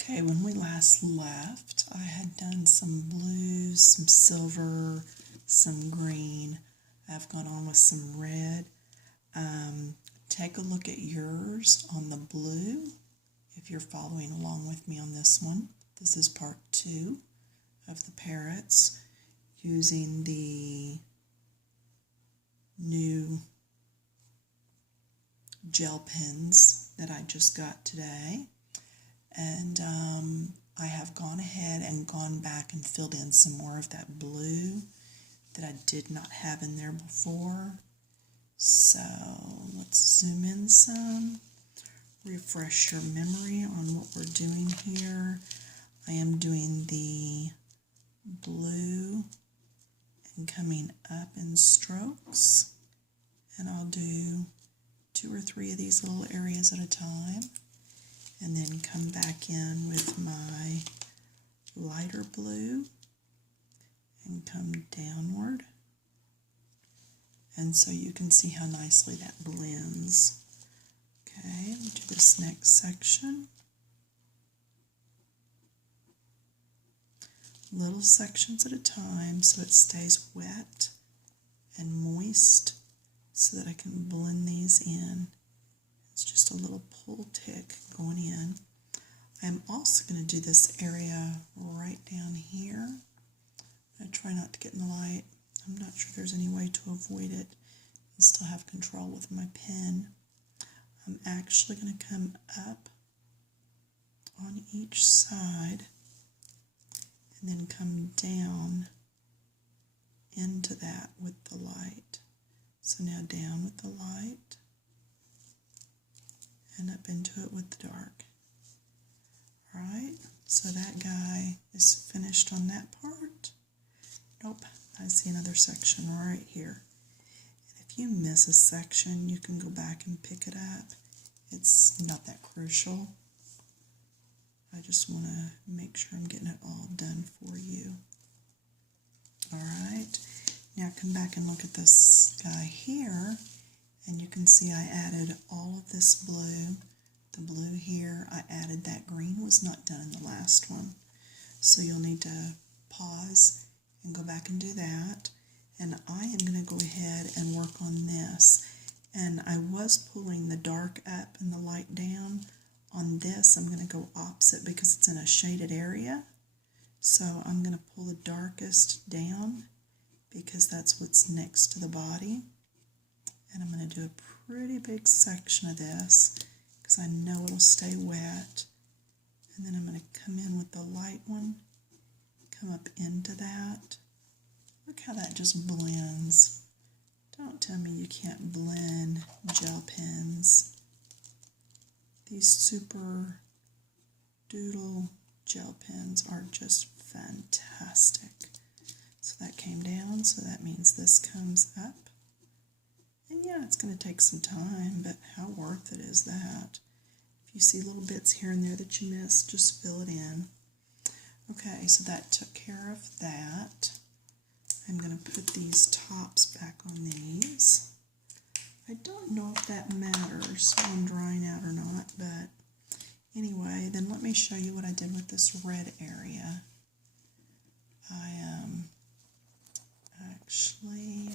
Okay, when we last left, I had done some blues, some silver, some green. I've gone on with some red. Take a look at yours on the blue if you're following along with me on this one. This is part 2 of the parrots using the new gel pens that I just got today. And I have gone ahead and gone back and filled in some more of that blue that I did not have in there before. So let's zoom in some, refresh your memory on what we're doing here. I am doing the blue and coming up in strokes, and I'll do 2 or 3 of these little areas at a time, and then come back in with my lighter blue and come downward. And so you can see how nicely that blends. Okay, we'll do this next section. Little sections at a time so it stays wet and moist so that I can blend these in. It's just a little pull tick going in. I'm also going to do this area right down here. I try not to get in the light. I'm not sure there's any way to avoid it and still have control with my pen. I'm actually going to come up on each side and then come down into that with the light. So now down with the light and up into it with the dark. Alright, so that guy is finished on that part. Nope, I see another section right here. And if you miss a section, you can go back and pick it up. It's not that crucial. I just want to make sure I'm getting it all done for you. Alright, now come back and look at this guy here, and you can see I added all of this blue. The blue here, I added that green was not done in the last one. So you'll need to pause and go back and do that. And I am going to go ahead and work on this. And I was pulling the dark up and the light down. On this, I'm going to go opposite because it's in a shaded area. So I'm going to pull the darkest down because that's what's next to the body. And I'm going to do a pretty big section of this because I know it'll stay wet. And then I'm going to come in with the light one, come up into that. Look how that just blends. Don't tell me you can't blend gel pens. These super Doodle gel pens are just fantastic. So that came down, so that means this comes up. And yeah, it's going to take some time, but how worth it is that? If you see little bits here and there that you missed, just fill it in. Okay, so that took care of that. I'm going to put these tops back on these. I don't know if that matters on drying out or not, but anyway, then let me show you what I did with this red area. I actually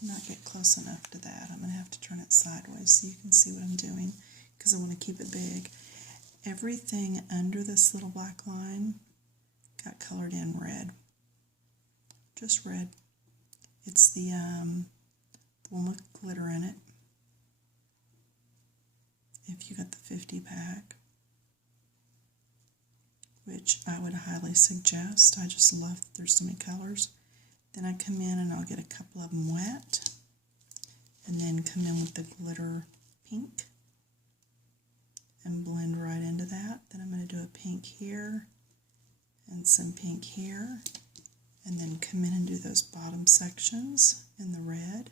cannot get close enough to that. I'm going to have to turn it sideways so you can see what I'm doing because I want to keep it big. Everything under this little black line got colored in red. Just red. It's the one with glitter in it. If you got the 50 pack, which I would highly suggest. I just love that there's so many colors. Then I come in and I'll get a couple of them wet, and then come in with the glitter pink and blend right into that. Then I'm going to do a pink here and some pink here, and then come in and do those bottom sections in the red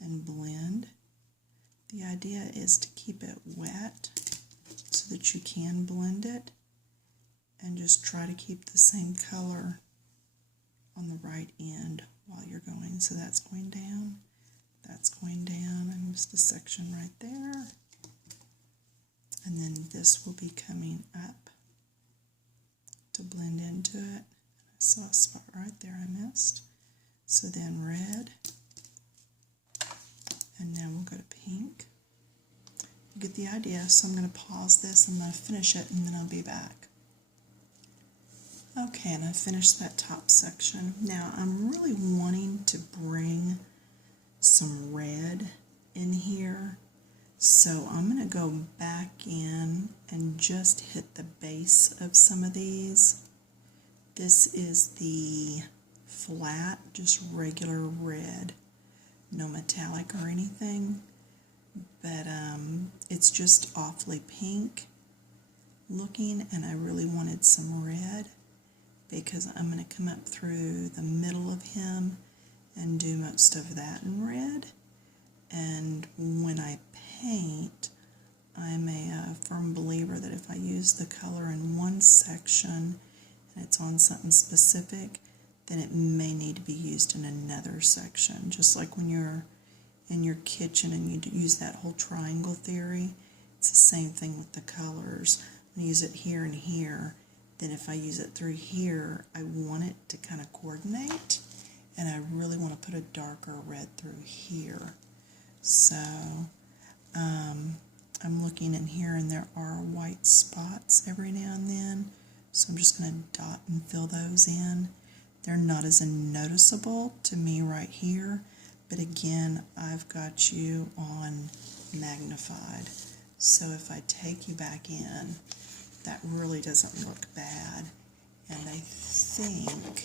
and blend. The idea is to keep it wet so that you can blend it, and just try to keep the same color on the right end while you're going. So that's going down, that's going down. I missed a section right there. And then this will be coming up into it. I saw a spot right there I missed. So then red, and now we'll go to pink. You get the idea, so I'm going to pause this, I'm going to finish it, and then I'll be back. Okay, and I finished that top section. Now I'm really wanting to bring some red in here, so I'm going to go back in and just hit the base of some of these. This is the flat, just regular red, no metallic or anything, but it's just awfully pink looking, and I really wanted some red because I'm going to come up through the middle of him and do most of that in red. And when I paint, I'm a firm believer that if I use the color in one section and it's on something specific, then it may need to be used in another section. Just like when you're in your kitchen and you use that whole triangle theory, it's the same thing with the colors. I'm going to use it here and here. Then if I use it through here, I want it to kind of coordinate, and I really want to put a darker red through here. So I'm looking in here, and there are white spots every now and then, so I'm just going to dot and fill those in. They're not as noticeable to me right here, but again, I've got you on magnified. So if I take you back in, that really doesn't look bad. And I think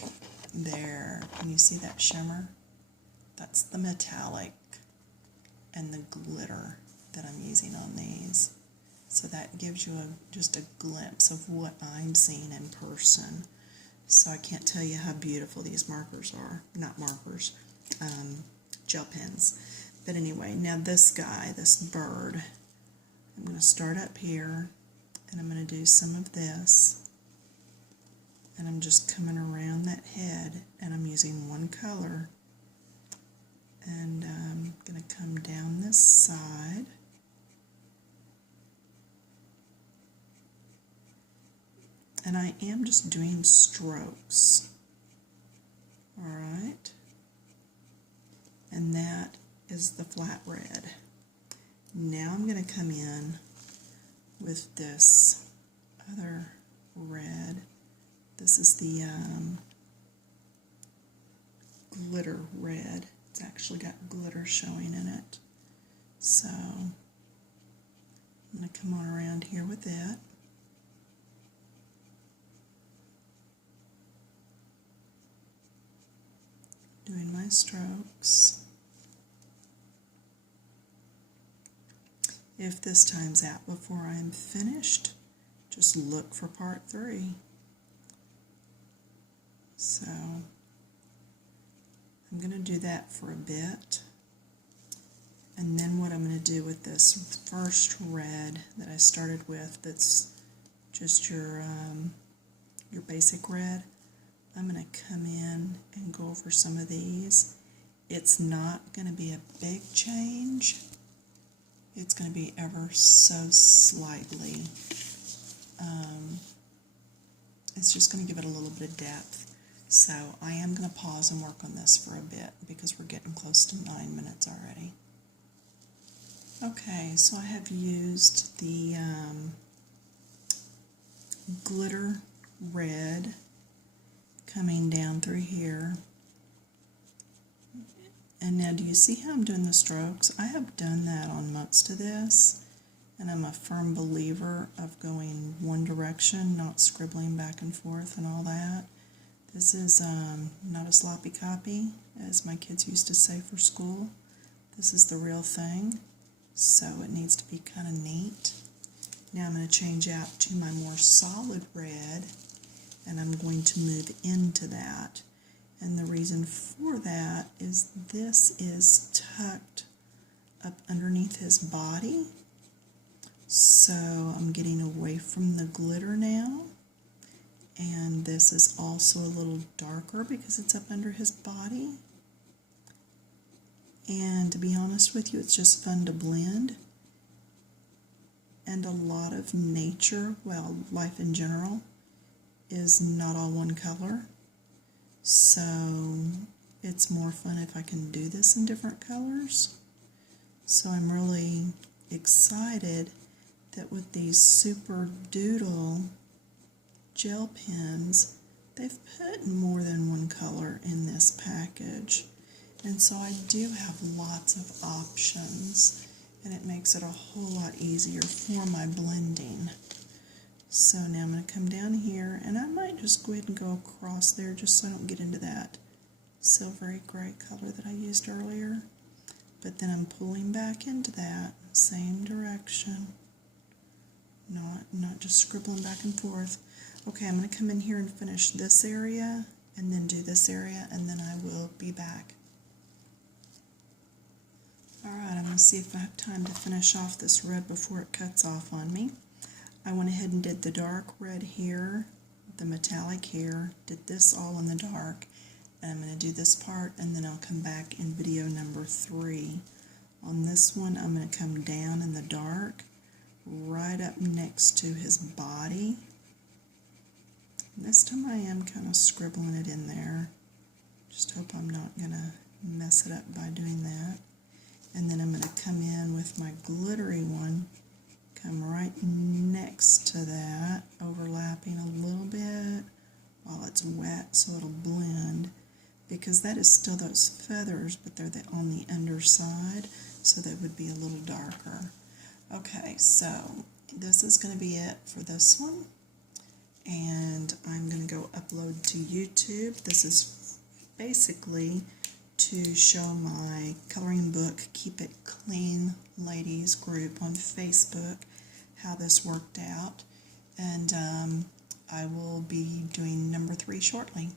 there, can you see that shimmer? That's the metallic and the glitter that I'm using on these. So that gives you just a glimpse of what I'm seeing in person. So I can't tell you how beautiful these markers are. Not markers, gel pens. But anyway, now this guy, this bird, I'm going to start up here, and I'm going to do some of this, and I'm just coming around that head, and I'm using one color, and I'm going to come down this side, and I am just doing strokes, alright, and that is the flat red. Now I'm going to come in with this other red. This is the glitter red. It's actually got glitter showing in it. So I'm going to come on around here with it. Doing my strokes. If this time's out before I'm finished, just look for part 3. So I'm going to do that for a bit. And then what I'm going to do with this first red that I started with, that's just your basic red, I'm going to come in and go over some of these. It's not going to be a big change. It's going to be ever so slightly. It's just going to give it a little bit of depth. So I am going to pause and work on this for a bit because we're getting close to 9 minutes already. Okay, so I have used the glitter red coming down through here. And now do you see how I'm doing the strokes? I have done that on most of this, and I'm a firm believer of going one direction, not scribbling back and forth and all that. This is not a sloppy copy, as my kids used to say for school. This is the real thing, so it needs to be kind of neat. Now I'm going to change out to my more solid red, and I'm going to move into that. And the reason for that is this is tucked up underneath his body. So I'm getting away from the glitter now. And this is also a little darker because it's up under his body. And to be honest with you, it's just fun to blend. And a lot of nature, well, life in general, is not all one color, so it's more fun if I can do this in different colors. So I'm really excited that with these Super Doodle gel pens, they've put more than one color in this package. And so I do have lots of options, and it makes it a whole lot easier for my blending. So now I'm going to come down here, and I might just go ahead and go across there just so I don't get into that silvery gray color that I used earlier. But then I'm pulling back into that same direction, not just scribbling back and forth. Okay, I'm going to come in here and finish this area, and then do this area, and then I will be back. Alright, I'm going to see if I have time to finish off this red before it cuts off on me. I went ahead and did the dark red here, the metallic here, did this all in the dark, and I'm going to do this part, and then I'll come back in video number 3. On this one, I'm going to come down in the dark, right up next to his body. And this time I am kind of scribbling it in there. Just hope I'm not going to mess it up by doing that. And then I'm going to come in with my glittery one, come right next to that, overlapping a little bit while it's wet so it'll blend, because that is still those feathers, but they're on the underside, so they would be a little darker. Okay, so this is going to be it for this one, and I'm going to go upload to YouTube. This is basically to show my coloring book Keep It Clean Ladies group on Facebook how this worked out, and I will be doing number 3 shortly.